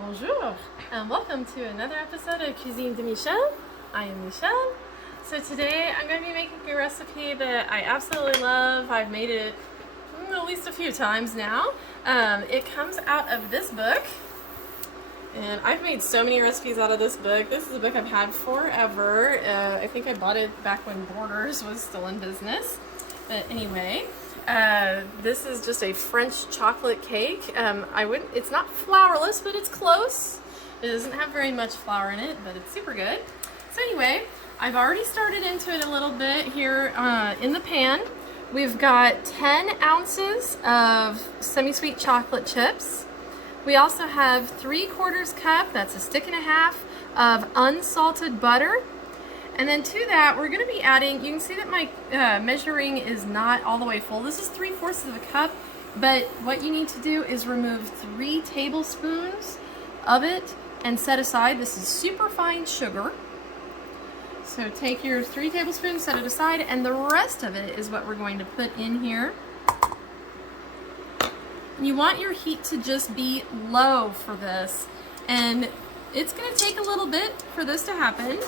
Bonjour, and welcome to another episode of Cuisine de Michel. I am Michelle. So today I'm going to be making a recipe that I absolutely love. I've made it at least a few times now. It comes out of this book, and I've made so many recipes out of this book. This is a book I've had forever. I think I bought it back when Borders was still in business. But anyway, this is just a French chocolate cake. It's not flourless, but it's close. It doesn't have very much flour in it, but it's super good. So anyway, I've already started into it a little bit here in the pan. We've got 10 ounces of semi-sweet chocolate chips. We also have 3/4 cup, that's a stick and a half, of unsalted butter. And then to that, we're going to be adding, you can see that my measuring is not all the way full. This is 3/4 of a cup, but what you need to do is remove 3 tablespoons of it and set aside. This is super fine sugar. So take your 3 tablespoons, set it aside, and the rest of it is what we're going to put in here. You want your heat to just be low for this, and it's going to take a little bit for this to happen.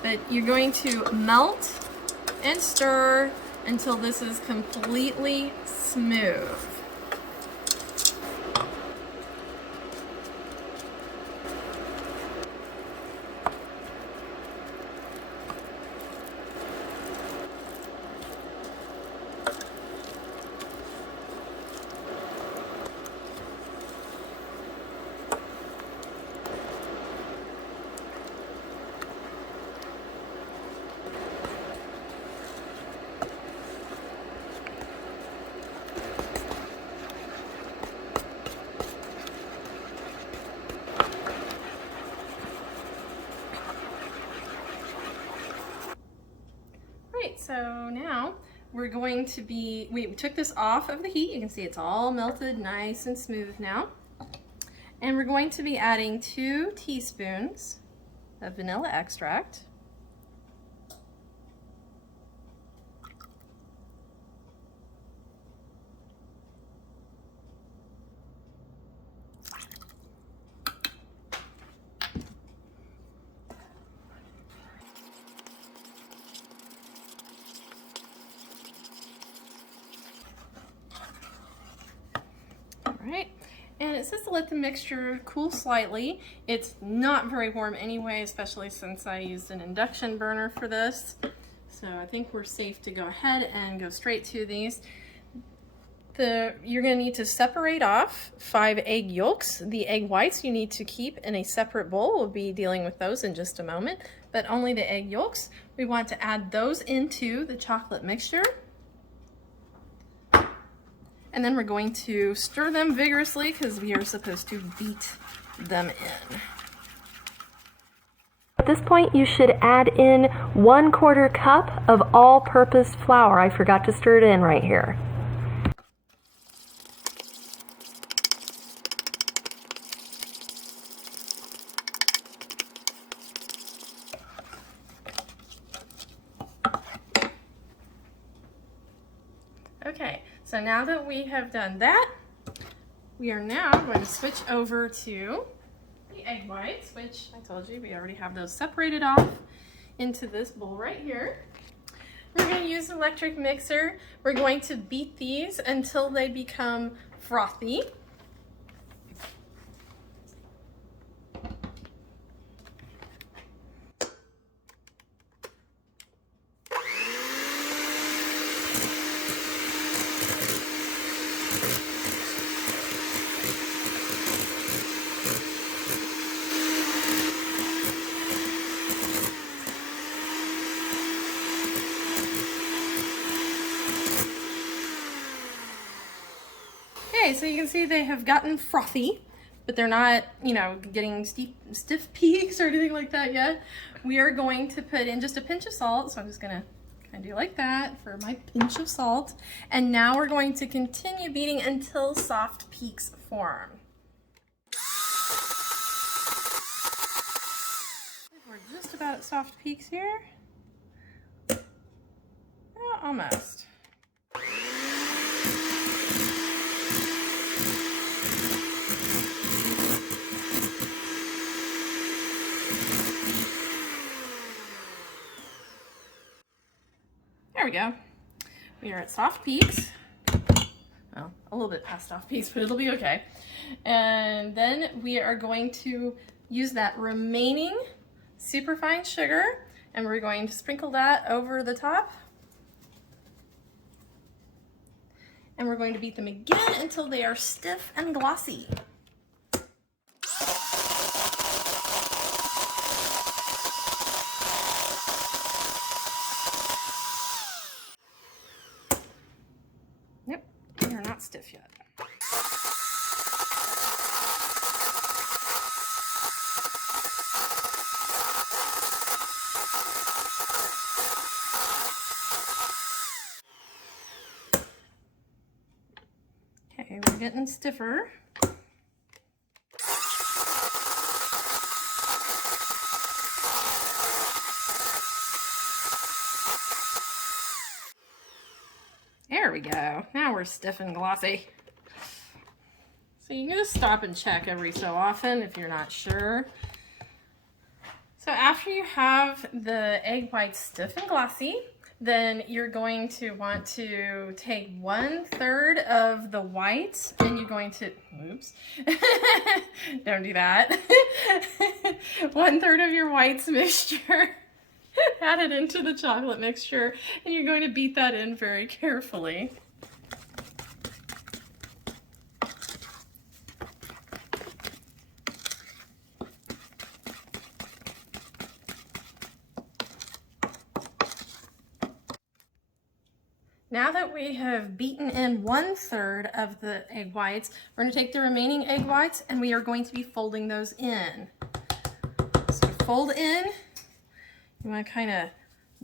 But you're going to melt and stir until this is completely smooth. So now we're going to be, we took this off of the heat. You can see it's all melted nice and smooth now. And we're going to be adding 2 teaspoons of vanilla extract. Right, and it says to let the mixture cool slightly. It's not very warm anyway, especially since I used an induction burner for this. So I think we're safe to go ahead and go straight to these. You're going to need to separate off 5 egg yolks. The egg whites you need to keep in a separate bowl. We'll be dealing with those in just a moment, but only the egg yolks. We want to add those into the chocolate mixture. And then we're going to stir them vigorously because we are supposed to beat them in. At this point, you should add in 1/4 cup of all-purpose flour. I forgot to stir it in right here. Okay, so now that we have done that, we are now going to switch over to the egg whites, which I told you we already have those separated off into this bowl right here. We're going to use an electric mixer. We're going to beat these until they become frothy. Okay, so you can see they have gotten frothy, but they're not, getting stiff peaks or anything like that yet. We are going to put in just a pinch of salt, so I'm just gonna kind of do like that for my pinch of salt. And now we're going to continue beating until soft peaks form. We're just about at soft peaks here. Well, almost. we go. We are at soft peaks. Well, a little bit past soft peaks, but it'll be okay. And then we are going to use that remaining superfine sugar, and we're going to sprinkle that over the top. And we're going to beat them again until they are stiff and glossy. Yep, they are not stiff yet. Okay, we're getting stiffer. There we go. Now we're stiff and glossy. So you can just stop and check every so often if you're not sure. So after you have the egg whites stiff and glossy, then you're going to want to take 1/3 of the whites and you're going to, oops, don't do that. 1/3 of your whites mixture, add it into the chocolate mixture, and you're going to beat that in very carefully. Now that we have beaten in 1/3 of the egg whites, we're going to take the remaining egg whites and we are going to be folding those in. So fold in, you want to kind of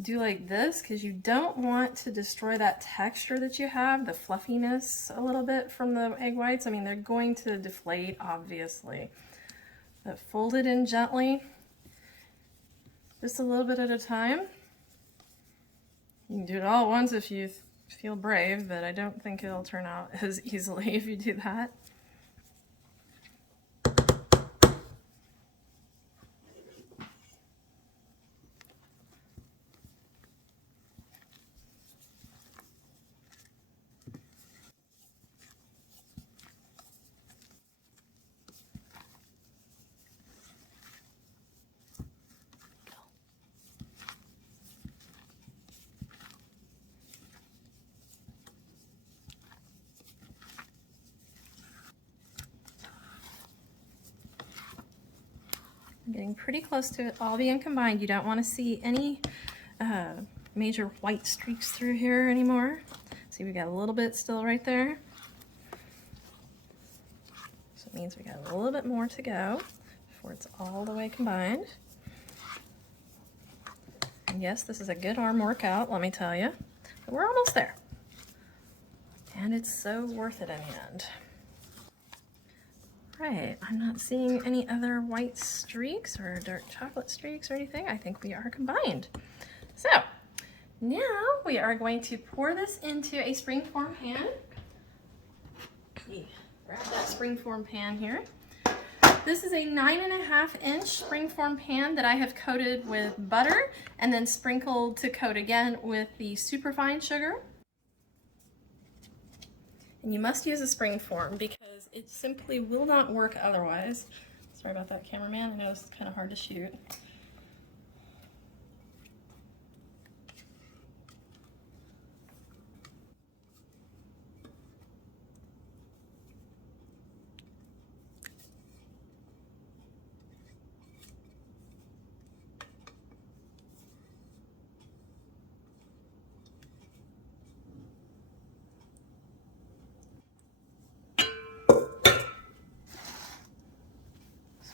do like this because you don't want to destroy that texture that you have, the fluffiness a little bit from the egg whites. I mean, they're going to deflate, obviously. But fold it in gently, just a little bit at a time. You can do it all at once if you feel brave, but I don't think it'll turn out as easily if you do that. Getting pretty close to it all being combined. You don't want to see any major white streaks through here anymore. See, we got a little bit still right there. So it means we got a little bit more to go before it's all the way combined. And yes, this is a good arm workout, let me tell you. But we're almost there. And it's so worth it in the end. Right, I'm not seeing any other white streaks or dark chocolate streaks or anything. I think we are combined. So now we are going to pour this into a springform pan. Grab that springform pan here. This is a 9.5-inch springform pan that I have coated with butter and then sprinkled to coat again with the superfine sugar. And you must use a springform because it simply will not work otherwise. Sorry about that, cameraman. I know this is kind of hard to shoot.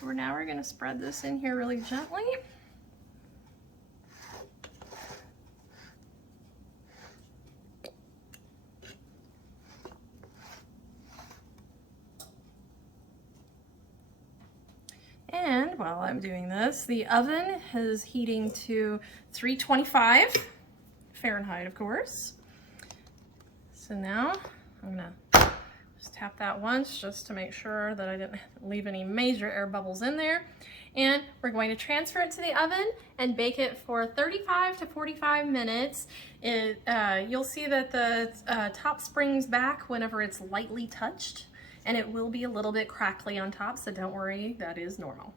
So now we're going to spread this in here really gently. And while I'm doing this, the oven is heating to 325 Fahrenheit, of course. So now I'm going to Just tap that once just to make sure that I didn't leave any major air bubbles in there. And we're going to transfer it to the oven and bake it for 35 to 45 minutes. You'll see that the top springs back whenever it's lightly touched, and it will be a little bit crackly on top, so don't worry, that is normal.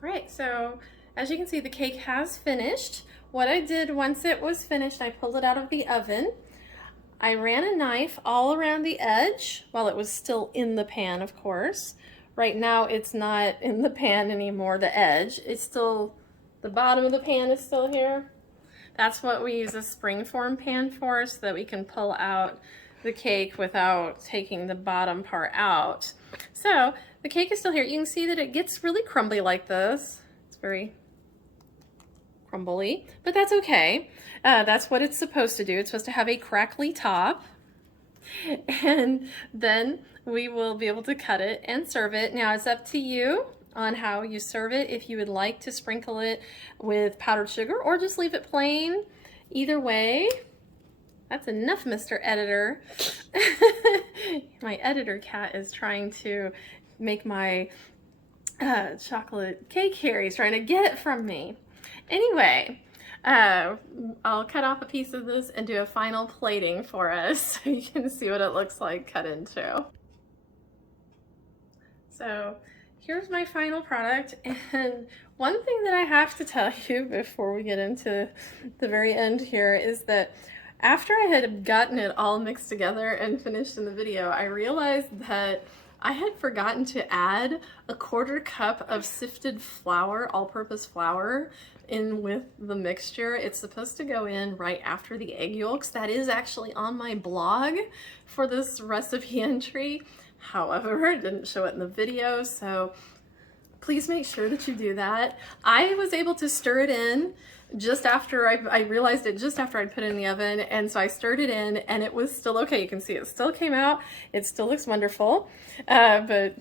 All right, so as you can see, the cake has finished. What I did once it was finished, I pulled it out of the oven. I ran a knife all around the edge while it was still in the pan, of course. Right now it's not in the pan anymore, the edge. It's still, the bottom of the pan is still here. That's what we use a springform pan for, so that we can pull out the cake without taking the bottom part out. So the cake is still here. You can see that it gets really crumbly like this. It's very crumbly, but that's okay. That's what it's supposed to do. It's supposed to have a crackly top, and then we will be able to cut it and serve it. Now it's up to you on how you serve it, if you would like to sprinkle it with powdered sugar or just leave it plain. Either way. That's enough, Mr. Editor. My editor cat is trying to make my chocolate cake here. He's trying to get it from me. Anyway, I'll cut off a piece of this and do a final plating for us so you can see what it looks like cut into. So here's my final product, and one thing that I have to tell you before we get into the very end here is that after I had gotten it all mixed together and finished in the video, I realized that I had forgotten to add a 1/4 cup of sifted flour, all-purpose flour, in with the mixture. It's supposed to go in right after the egg yolks. That is actually on my blog for this recipe entry. However, I didn't show it in the video, so please make sure that you do that. I was able to stir it in just after I realized it just after I put it in the oven, and so I stirred it in and it was still okay. You can see it still came out. It still looks wonderful, but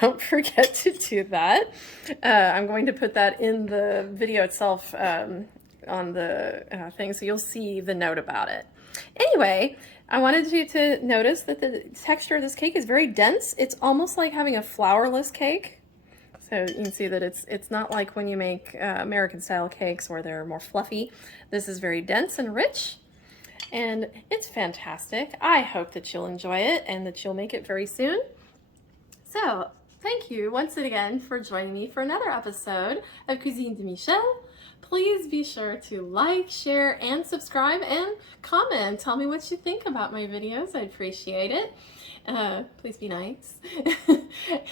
don't forget to do that. I'm going to put that in the video itself on the thing, so you'll see the note about it. Anyway, I wanted you to notice that the texture of this cake is very dense. It's almost like having a flourless cake. So you can see that it's not like when you make American style cakes where they're more fluffy. This is very dense and rich, and it's fantastic. I hope that you'll enjoy it and that you'll make it very soon. So thank you once again for joining me for another episode of Cuisine de Michel. Please be sure to like, share, and subscribe, and comment. Tell me what you think about my videos. I'd appreciate it. Please be nice.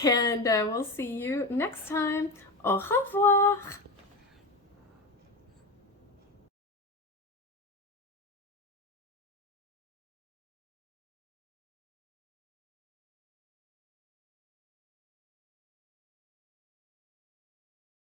And we'll see you next time. Au revoir.